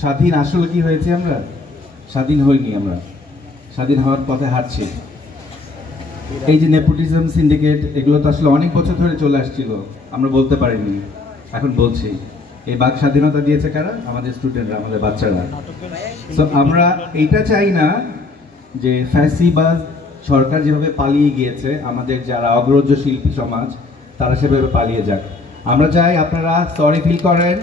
স্বাধীন আসলে কি হয়েছে? আমরা স্বাধীন হইনি, আমরা স্বাধীন হওয়ার পথে হাঁটছি। এই যে নেপোটিজম, সিন্ডিকেট, এগুলো তো আসলে অনেক বছর ধরে চলে আসছিল, আমরা বলতে পারিনি, এখন বলছি। এই বাক স্বাধীনতা দিয়েছে কারা? আমাদের স্টুডেন্টরা, আমাদের বাচ্চারা। তো আমরা এইটা চাই না যে ফ্যাসিবাদ সরকার যেভাবে পালিয়ে গিয়েছে, আমাদের যারা অগ্রজ শিল্পী সমাজ তারা সেভাবে পালিয়ে যাক। আমরা চাই আপনারা সরি ফিল করেন,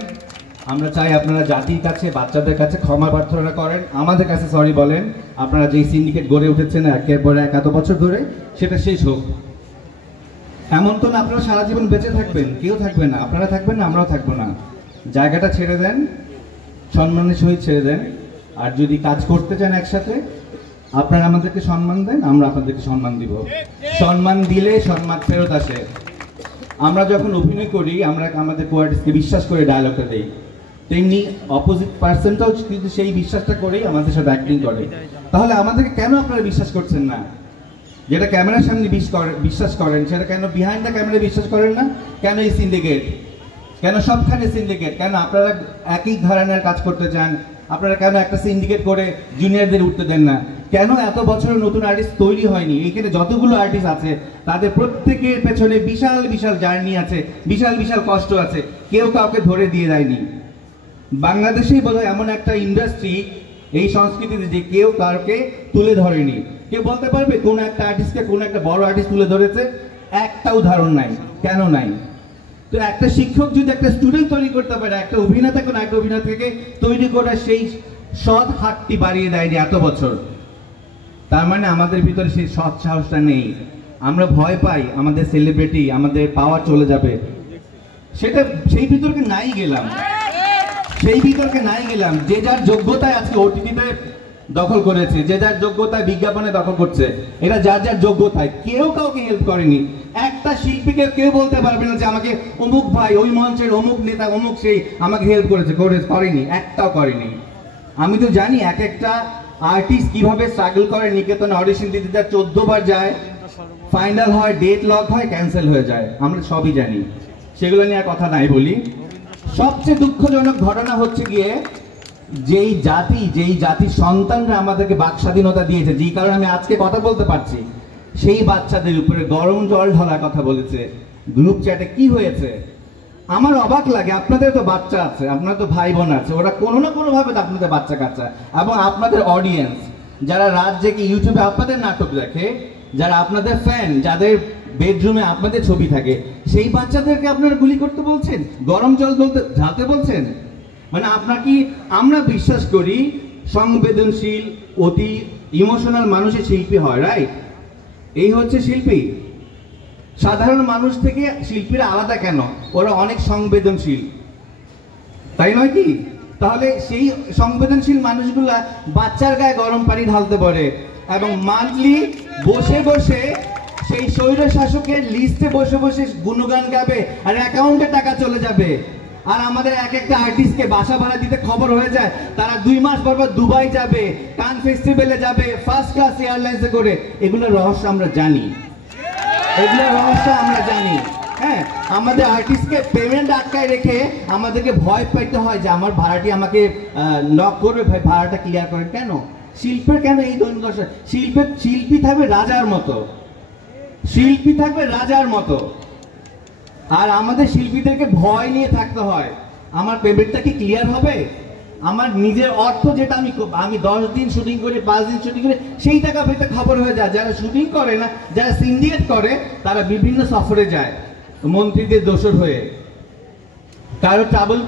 আমরা চাই আপনারা জাতির কাছে, বাচ্চাদের কাছে ক্ষমা প্রার্থনা করেন, আমাদের কাছে সরি বলেন। আপনারা যেই সিন্ডিকেট গড়ে উঠেছেন একের পর এক এত বছর ধরে, সেটা শেষ হোক। এমন তো না আপনারা সারা জীবন বেঁচে থাকবেন, কেউ থাকবে না, আপনারা থাকবেন না, আমরাও থাকবো না। জায়গাটা ছেড়ে দেন, সম্মানের সহিত ছেড়ে দেন। আর যদি কাজ করতে চান একসাথে, আপনারা আমাদেরকে সম্মান দেন, আমরা আপনাদেরকে সম্মান দিব। সম্মান দিলে সম্মান ফেরত আসে। আমরা যখন অভিনয় করি, আমরা আমাদের কোয়ার্টিস্টকে বিশ্বাস করে ডায়লগটা দেই, তেমনি অপোজিট পার্সনটাও কিন্তু সেই বিশ্বাসটা করেই আমাদের সাথে অ্যাক্টিং করে। তাহলে আমাদেরকে কেন আপনারা বিশ্বাস করছেন না? যেটা ক্যামেরার সামনে বিশ্বাস করেন, সেটা কেন বিহাইন্ড দ্য ক্যামেরা বিশ্বাস করেন না? কেন এই সিন্ডিকেট? কেন সবখানে সিন্ডিকেট? কেন আপনারা একই ধরনের কাজ করতে চান? আপনারা কেন একটা সিন্ডিকেট করে জুনিয়রদের উঠতে দেন না? কেন এত বছর নতুন আর্টিস্ট তৈরি হয়নি? এইখানে যতগুলো আর্টিস্ট আছে তাদের প্রত্যেকের পেছনে বিশাল বিশাল জার্নি আছে, বিশাল বিশাল কষ্ট আছে, কেউ কাউকে ধরে দিয়ে দেয়নি। বাংলাদেশেই বোধহয় এমন একটা ইন্ডাস্ট্রি, এই সংস্কৃতিতে, যে কেউ কাউকে তুলে ধরেনি। কেউ বলতে পারবে কোন একটা আর্টিস্টকে কোন একটা বড় আর্টিস্ট তুলে ধরেছে? একটা উদাহরণ নাই। কেন নাই? তো একটা শিক্ষক যদি একটা স্টুডেন্ট তৈরি করতে পারে, একটা অভিনেতা কোন একটা অভিনেতাকে তৈরি করার সেই সৎ হাতটি বাড়িয়ে দেয়নি এত বছর, তার মানে আমাদের ভিতরে সেই সৎ সাহসটা নেই। আমরা ভয় পাই আমাদের সেলিব্রিটি, আমাদের পাওয়ার চলে যাবে। সেটা সেই বিতর্কে নাই গেলাম, যে যার যোগ্যতায় আজকে ওটিটিতে দখল করেছে, যে যার যোগ্যতায় বিজ্ঞাপনে দখল করছে, এটা যার যার যোগ্যতায়। কেউ কাউকে হেল্প করেনি। একটা শিল্পীকে কেউ বলতে পারবে না যে আমাকে অমুক ভাই, ওই মঞ্চের অমুক নেতা, অমুক সেই আমাকে হেল্প করেনি, একটাও করেনি। আমি তো জানি এক একটা আর্টিস্ট কিভাবে স্ট্রাগল করে। নিকেতনে অডিশন দিতে যায়, 14 বার যায়, ফাইনাল হয়, ডেট লক হয়, ক্যান্সেল হয়ে যায়, আমরা সবই জানি। সেগুলো নিয়ে আর কথা নাই বলি। সবচেয়ে দুঃখজনক ঘটনা হচ্ছে গিয়ে, যেই জাতির সন্তানরা আমাদেরকে বাক স্বাধীনতা দিয়েছে, যেই কারণে আমি আজকে কথা বলতে পারছি, সেই বাচ্চাদের উপরে গরম জল ঢালার কথা বলেছে গ্রুপ চ্যাটে। কি হয়েছে? আমার অবাক লাগে। আপনাদের তো বাচ্চা আছে, আপনার তো ভাই বোন আছে, ওরা কোনো না কোনো ভাবে তো আপনাদের বাচ্চা কাচ্চা, এবং আপনাদের অডিয়েন্স যারা রাত জেগে ইউটিউবে আপনাদের নাটক দেখে, যারা আপনাদের ফ্যান, যাদের বেডরুমে আপনাদের ছবি থাকে, সেই বাচ্চাদেরকে আপনারা গুলি করতে বলছেন, গরম জল ঢালতে বলছেন। মানে আমরা বিশ্বাস করি সংবেদনশীল, অতি ইমোশনাল মানুষের শিল্পী হয়, রাইট? এই হচ্ছে শিল্পী। সাধারণ মানুষ থেকে শিল্পীরা আলাদা কেন? ওরা অনেক সংবেদনশীল, তাই নয় কি? তাহলে সেই সংবেদনশীল মানুষগুলা বাচ্চার গায়ে গরম পানি ঢালতে পারে, এবং মান্থলি বসে বসে সেই স্বৈর শাসকের লিস্টে বসে বসে গুণগান গাবে, আর অ্যাকাউন্টে টাকা চলে যাবে। আর আমাদের এক একটা আর্টিস্টকে বাসা ভাড়া দিতে খবর হয়ে যায় তারা 2 মাস পর দুবাই যাবে, কান ফেস্টিভ্যালে যাবে, ফার্স্ট ক্লাস এয়ারলাইন্সে করে। এগুলোর রহস্য আমরা জানি, হ্যাঁ। আমাদের আর্টিস্টকে পেমেন্ট আটকায় রেখে আমাদেরকে ভয় পাইতে হয় যে আমার ভাড়াটি আমাকে নক করবে, ভাই ভাড়াটা ক্লিয়ার করেন। কেন? শিল্পের কেন এই দশা? শিল্পী থাকবে রাজার মতো, আর আমাদের শিল্পীদেরকে ভয় নিয়ে থাকতে হয়। আমার পেমেন্টটা কি ক্লিয়ার হবে? আমার নিজের অর্থ যেটা আমি 10 দিন শুটিং করি, 5 দিন শুটিং করি, সেই টাকা পেতে খবর হয়ে যায়। যারা শুটিং করে না, যারা সিন্ডিকেট করে, তারা বিভিন্ন সফরে যায় মন্ত্রীদের দোসর হয়ে, কারো ট্রাভেল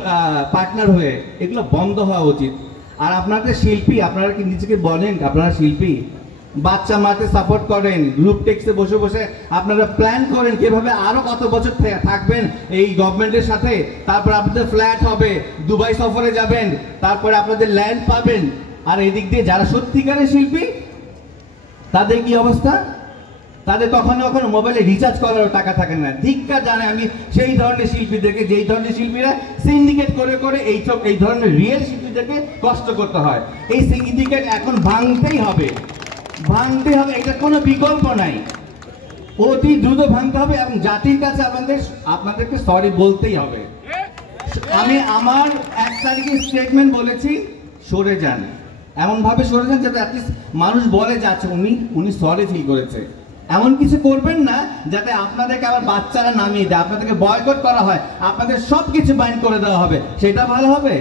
পার্টনার হয়ে। এগুলো বন্ধ হওয়া উচিত। আর আপনাদের শিল্পী, আপনারা কি নিজেকে বলেন আপনারা শিল্পী? বাচ্চা মারতে সাপোর্ট করেন, গ্রুপ টেক্সে বসে বসে আপনারা প্ল্যান করেন কিভাবে আরো কত বছর থাকবেন এই গভর্নমেন্টের সাথে। তারপর আপনাদের ফ্ল্যাট হবে, দুবাই সফরে যাবেন, তারপরে আপনাদের ল্যান্ড পাবেন। আর এদিক দিয়ে যারা সত্যিকারের শিল্পী, তাদের কি অবস্থা? তাদের কখনো মোবাইলে রিচার্জ করারও টাকা থাকে না। ধিক্কার জানে আমি সেই ধরনের শিল্পীদেরকে, যেই ধরনের শিল্পীরা সিন্ডিকেট করে করে এই ধরনের রিয়েল শিল্পীদেরকে কষ্ট করতে হয়। এই সিন্ডিকেট এখন ভাঙতেই হবে, এটা কোনো বিকল্প নাই। অতি দ্রুত ভাঙতে হবে, এবং জাতির কাছে আপনাদেরকে সরি বলতেই হবে। আমি আমার 1 তারিখে স্টেটমেন্ট বলেছি, সরে যান, এমন ভাবে সরে যান যাতে অ্যাটলিস্ট মানুষ বলে যে আচ্ছা উনি সরি ফিল করেছে। এমন কিছু করবেন না যাতে আপনাদেরকে আবার বাচ্চারা নামিয়ে দেয়, আপনাদেরকে বয়কট করা হয়, আপনাদের সবকিছু বাইন্ড করে দেওয়া হবে, সেটা ভালো হবে?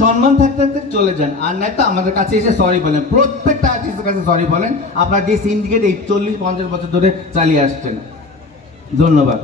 সম্মান থাকতে থাকতে চলে যান, আর নাই তো আমাদের কাছে এসে সরি বলেন, প্রত্যেকটা আর্টিস্টের কাছে সরি বলেন। আপনারা যে সিন্ডিকেট এই 40-50 বছর ধরে চালিয়ে আসছেন। ধন্যবাদ।